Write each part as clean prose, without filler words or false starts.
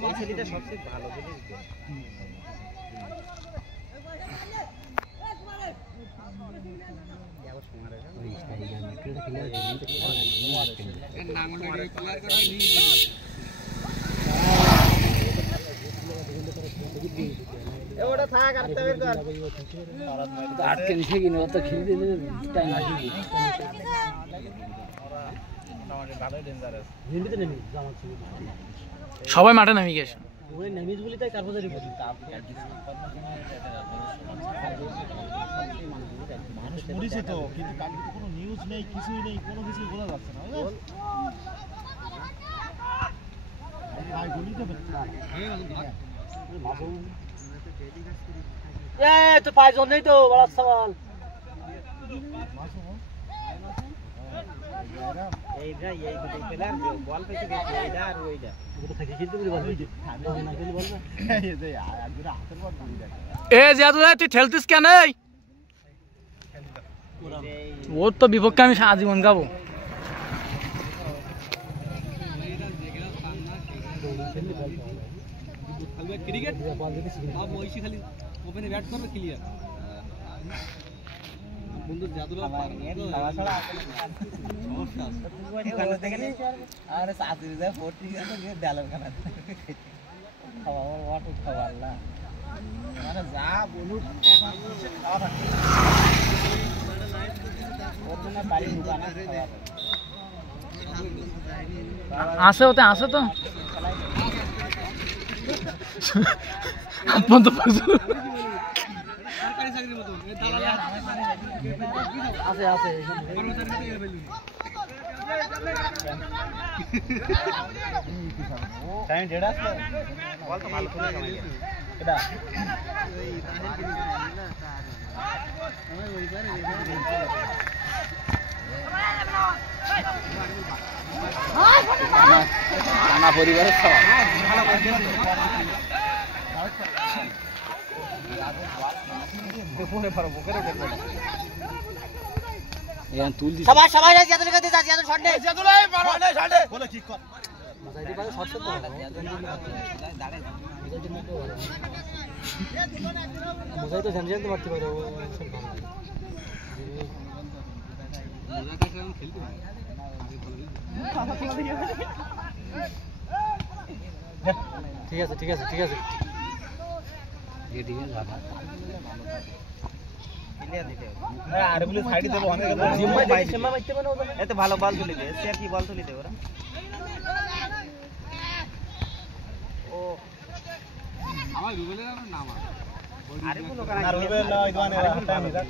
এই ছেলেটা সবচেয়ে ভালো জিনিস দিও ওটা থাক আর তবে কর আটকে নিছে কিনা তো খেলে দিলে টাইম লাগবে আমাদের দাদাই ডেঞ্জারাস হিন্দিতে নেমি জামাত ছিল সবাই মাঠে নামি গেছে ওই নেমিজ বলি তাই কারবাজারি বলি মানুষ মরিছে তো কিন্তু কালকে তো কোনো নিউজ নেই কিছুই নেই কোনো কিছু বলা যাচ্ছে না ভাই গুলি তো এ তো পাঁচজন নেই তো বড় সওয়াল এইটা এই দুটো প্লেয়ার বল পেতে গেছে এইটা আর ওইটা ওটা থেকে খেলতে বলি বল হইছে আমি না খেলি বল না এই যে একজোড়া হাতের বল ধরে দেখ এ জিয়াদুল তুই খেলতিস কেন এই ওর তো বিপক্ষে আমি আজীবন গাবো ক্রিকেট अब ওইসি খালি ওপেনে ব্যাট করবে ক্লিয়ার বন্ধু জাদুরা খাওয়া ছাড়া সমস্যা আছে দেখেন আরে সাথীর দা 40 আছে যে ডালার খানা খাওয়া ওয়াটার খাওয়া আল্লাহ মানে যা বলুক খাওয়া থাকে ওর জন্য বাড়ি দোকানে খাওয়া আসে ওতে আসে তো আপন তো সরকারি চাকরির মত আছে আছে টাইম ডেড আছে বল তো ভালো করে কামাই এটা না পরিবারের খাওয়া সবাই সবাই জিয়াদুল কাছে যা জিয়াদুল শট নে জিয়াদুল এই মারো নে শট নে বলে কিক কর মাসাইদি পারে শট তো মাসাই তো জানজান তো মারতে পারে ও সব ভালো মজা কাছে আমি খেলতে পারি ঠিক আছে ঠিক আছে ঠিক আছে ये ठीक है बाबा ক্লিয়ার দিতে হবে আরে বলে সাইডে দেব অনেক জিম্মা বাইতে মানে ওটা এত ভালো বল তুলি দে সে কি বল তুলি দে ওরা ও আমার রুবেলের নাম আরে কোন কারণ আর রুবেল না ইদওয়ানে টাইম দা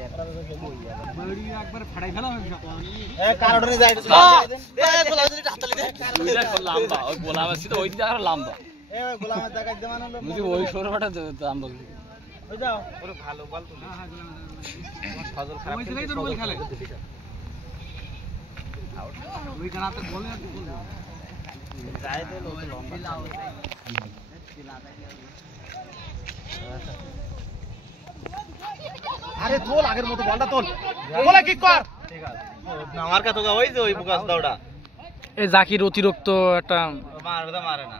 বড়ি একবার ফাড়াই ফেলা হবে এ কারডরে যাই দে গোলাম যদি হাতলি দে দুইটা লম্বা ওই গোলাম আছে তো ওই জায়গা লম্বা এ গোলামের জায়গা দে মানে মুজি ওই সরবাটা দাম বল ওই যাও ওরে ভালো বল তুলি হ্যাঁ গোলাম ফজল খারাপ ওই জায়গায় তো রুবেল খেলে আউট ওই কানাতে বলে আর বল যায় তো লম্বা আরে তোল আগের মতো বলটা তোল বলে কিক কর ঠিক আছে আমার কাছে ওই যে ওই বুকাস দাওড়া এই জাকির অতিরিক্ত একটা মারে না